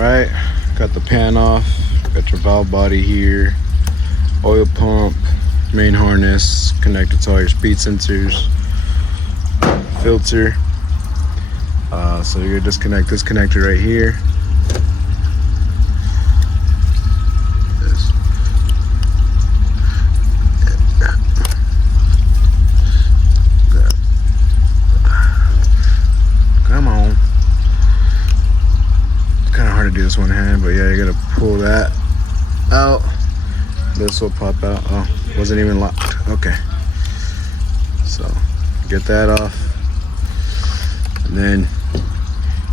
right, got the pan off, got your valve body here, oil pump, main harness connected to all your speed sensors, filter. So you're gonna disconnect this connector right here. Come on. It's kind of hard to do this one hand, but yeah, you gotta pull that out. This will pop out. Oh, wasn't even locked. Okay. So get that off. And then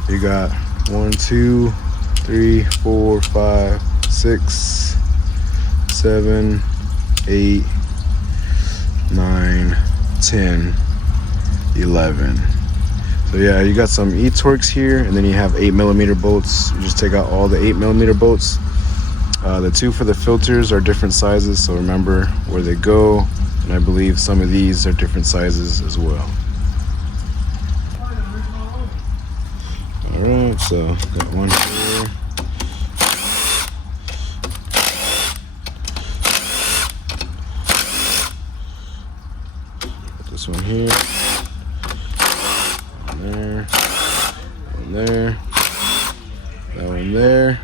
you got 1, 2, 3, 4, 5, 6, 7, 8, 9, 10, 11. So yeah, you got some E-Torques here, and then you have 8mm bolts. You just take out all the 8mm bolts. The two for the filters are different sizes, so remember where they go. And I believe some of these are different sizes as well. Alright, so got one here. Got this one here. There. One there. That one there.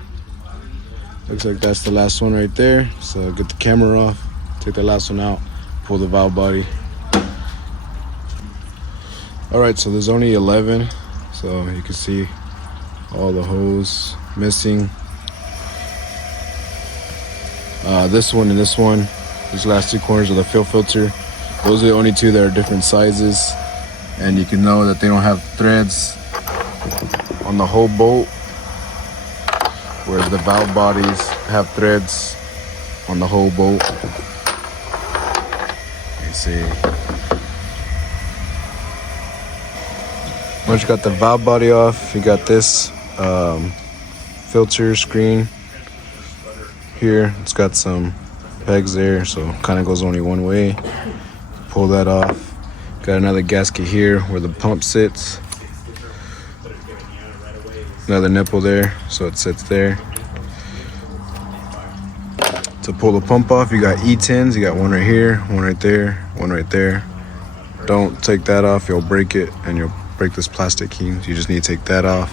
Looks like that's the last one right there. So get the camera off, take the last one out, pull the valve body. Alright, so there's only 11. So you can see all the hose missing. This one and this one, these last two corners of the fill filter, those are the only two that are different sizes. And you can know that they don't have threads on the whole bolt, whereas the valve bodies have threads on the whole bolt. You see. Once you got the valve body off, you got this filter screen here. It's got some pegs there, so it kind of goes only one way. Pull that off. Got another gasket here where the pump sits. Another nipple there, so it sits there. To pull the pump off, you got E10s. You got one right here, one right there, one right there. Don't take that off, you'll break it, and you'll break this plastic key. You just need to take that off,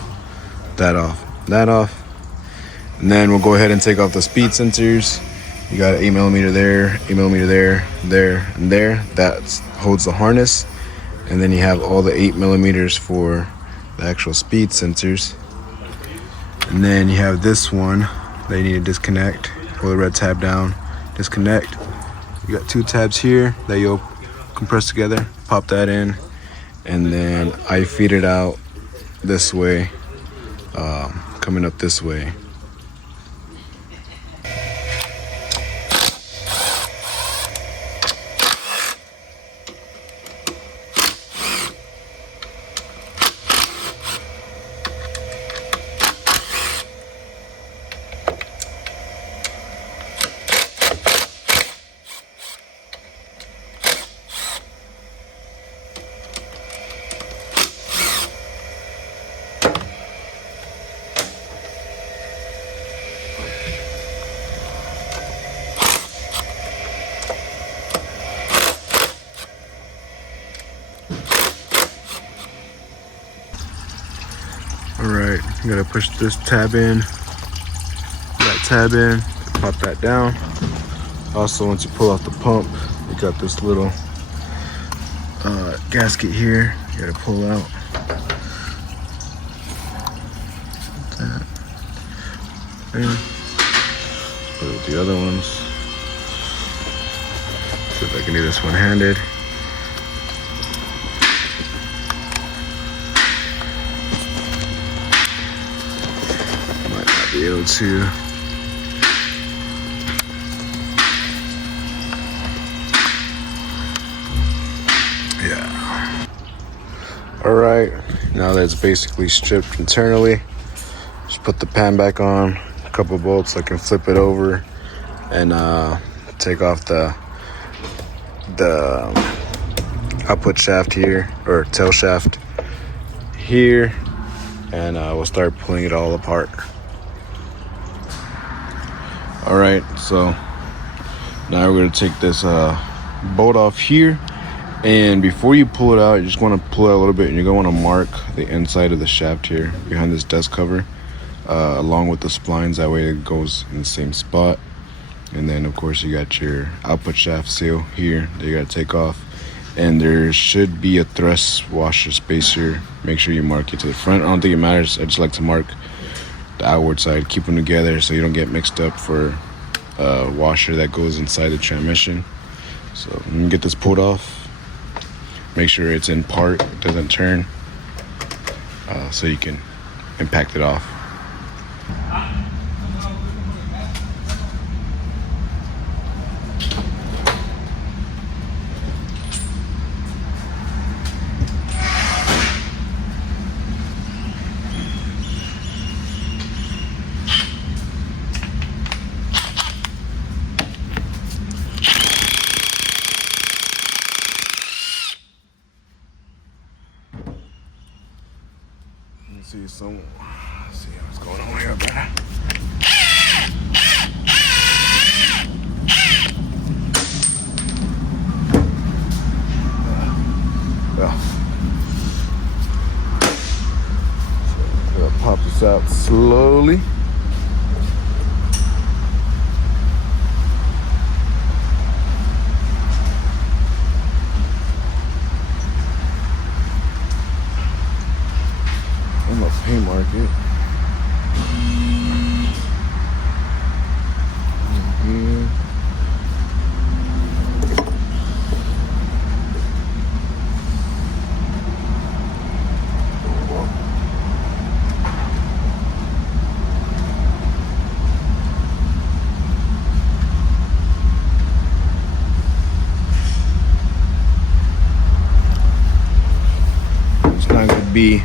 that off, that off. And then we'll go ahead and take off the speed sensors. You got 8mm there, 8mm there, there, and there. That holds the harness. And then you have all the 8mm for the actual speed sensors. And then you have this one that you need to disconnect. Pull the red tab down, disconnect. You got two tabs here that you'll compress together. Pop that in, and then I feed it out this way, coming up this way. Alright, you gotta push this tab in, that tab in, pop that down. Also, once you pull off the pump, you got this little gasket here, you gotta pull out. That. And put it with the other ones. See if I can do this one-handed. Be able to. Yeah. All right, now that it's basically stripped internally, just put the pan back on, a couple bolts. I can flip it over and take off the output shaft here, or tail shaft here, and we'll start pulling it all apart. All right, so now we're gonna take this bolt off here, and before you pull it out, you just want to pull it out a little bit, and you're gonna want to mark the inside of the shaft here behind this desk cover, along with the splines. That way it goes in the same spot. And then of course you got your output shaft seal here that you gotta take off, and there should be a thrust washer spacer. Make sure you mark it to the front. I don't think it matters. I just like to mark the outward side, keep them together so you don't get mixed up for a washer that goes inside the transmission. So I'm gonna get this pulled off. Make sure it's in part, it doesn't turn, so you can impact it off. Let's see what's going on here, brother. So I'll pop this out slowly. I'm gonna paint mark it. It's not gonna be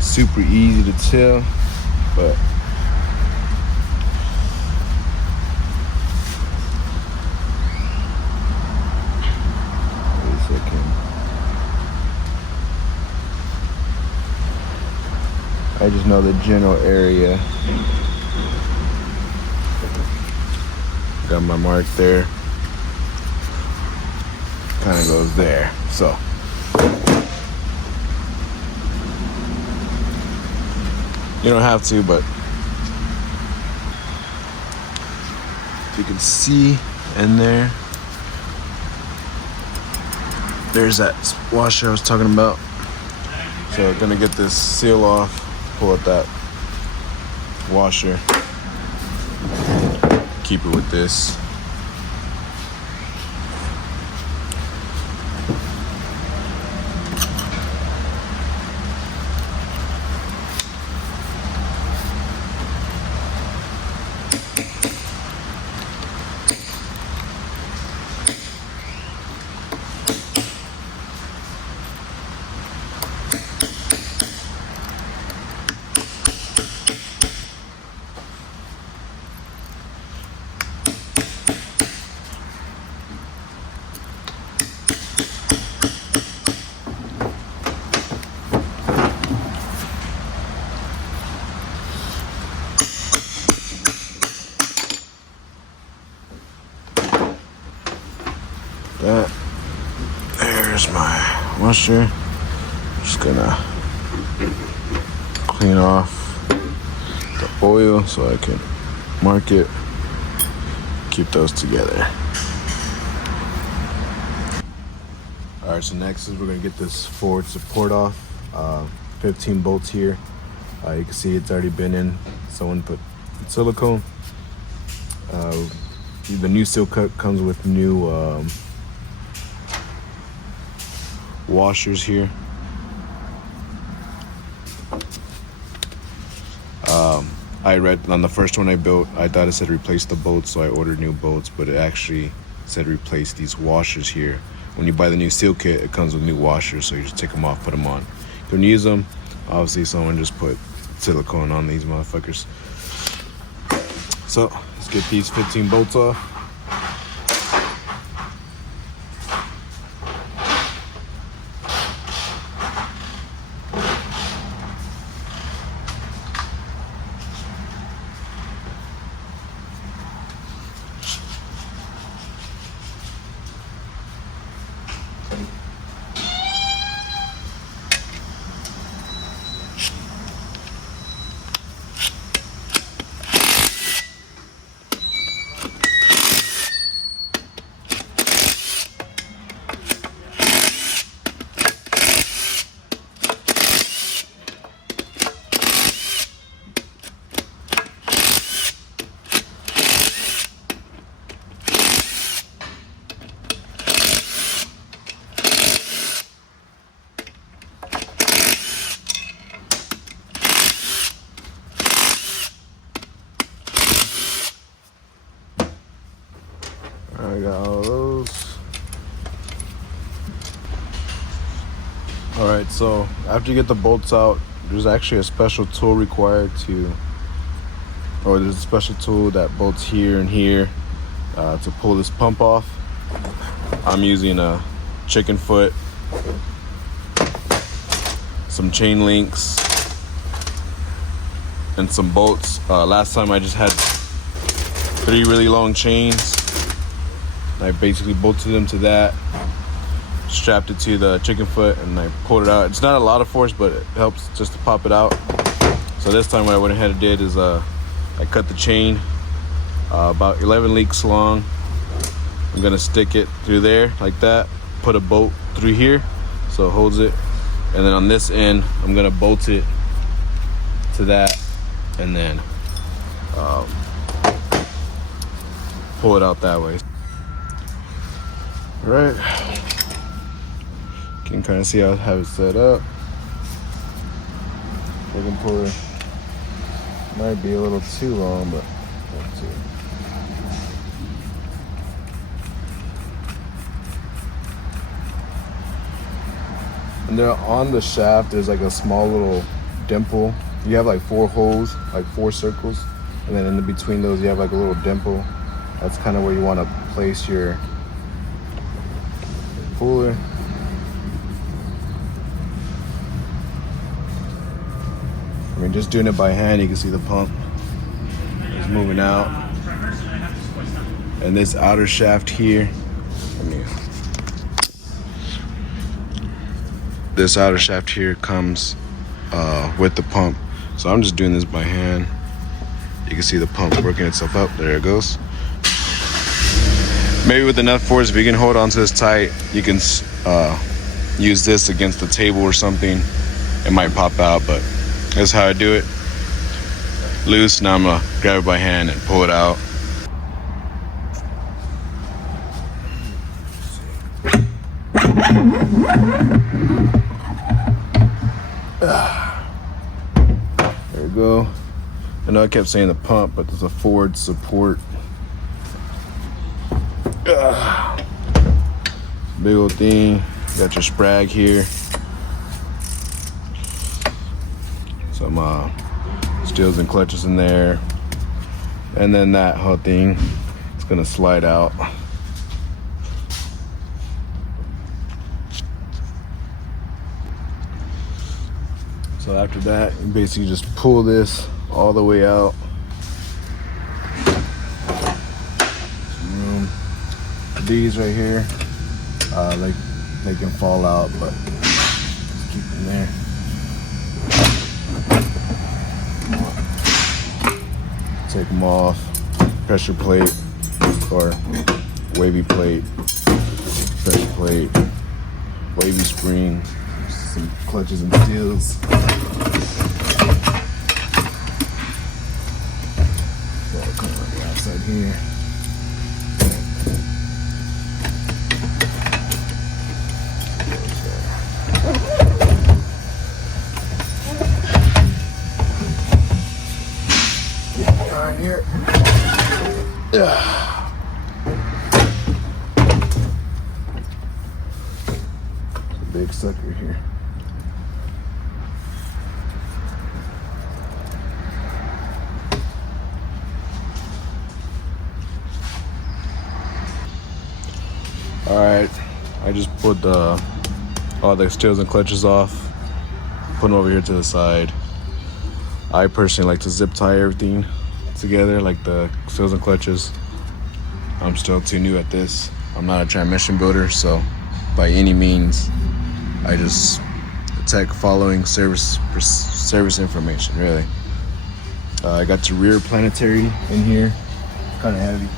super easy to tell, but wait a second. I just know the general area. Got my mark there. Kind of goes there. So you don't have to, but you can see in there, there's that washer I was talking about. So I'm gonna get this seal off, pull out that washer, keep it with this. There's my washer. Just gonna clean off the oil so I can mark it, keep those together. Alright, so next is we're gonna get this forward support off. 15 bolts here. You can see it's already been in. Someone put silicone. The new seal cut comes with new washers here. I read on the first one I built, I thought it said replace the bolts, so I ordered new bolts, but it actually said replace these washers here. When you buy the new seal kit, it comes with new washers, so you just take them off, put them on. You can use them. Obviously, someone just put silicone on these motherfuckers. So let's get these 15 bolts off. I got all those. All right, so after you get the bolts out, there's actually a special tool required there's a special tool that bolts here and here to pull this pump off. I'm using a chicken foot, some chain links, and some bolts. Last time I just had 3 really long chains. I basically bolted them to that, strapped it to the chicken foot, and I pulled it out. It's not a lot of force, but it helps just to pop it out. So this time what I went ahead and did is I cut the chain about 11 links long. I'm gonna stick it through there like that, put a bolt through here so it holds it, and then on this end I'm gonna bolt it to that, and then pull it out that way. All right, you can kind of see how I have it set up. Chicken puller might be a little too long, but let's see. And then on the shaft, there's like a small little dimple. You have like 4 holes, like 4 circles, and then in between those, you have like a little dimple. That's kind of where you want to place your puller. I mean, just doing it by hand, you can see the pump is moving out. And this outer shaft here, this outer shaft here comes with the pump. So I'm just doing this by hand. You can see the pump working itself up. There it goes. Maybe with enough force, if you can hold onto this tight, you can use this against the table or something. It might pop out, but that's how I do it. Loose. Now I'm gonna grab it by hand and pull it out. There we go. I know I kept saying the pump, but there's a forward support. Big old thing. You got your sprag here. Some steels and clutches in there. And then that whole thing is gonna slide out. So after that, you basically just pull this all the way out. These right here, they can fall out, but just keep them there. Take them off. Pressure plate or wavy plate, pressure plate, wavy spring, some clutches and steels. So I'll come on the outside here. Here. Yeah. It's a big sucker here. All right, I just put all the steels and clutches off, put them over here to the side. I personally like to zip tie everything together, like the steels and clutches. I'm still too new at this. I'm not a transmission builder, so by any means, I just tech following service information, really. I got the rear planetary in here, kind of heavy.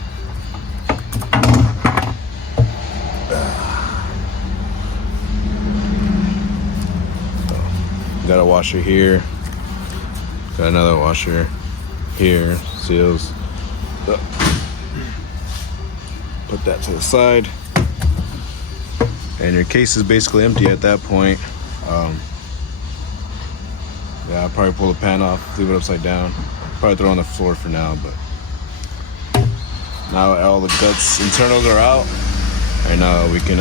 Got a washer here, got another washer here, seals. Put that to the side, and your case is basically empty at that point. Yeah, I'll probably pull the pan off, leave it upside down, probably throw it on the floor for now, but Now all the guts internals are out, and we can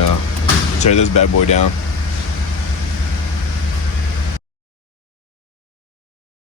tear this bad boy down.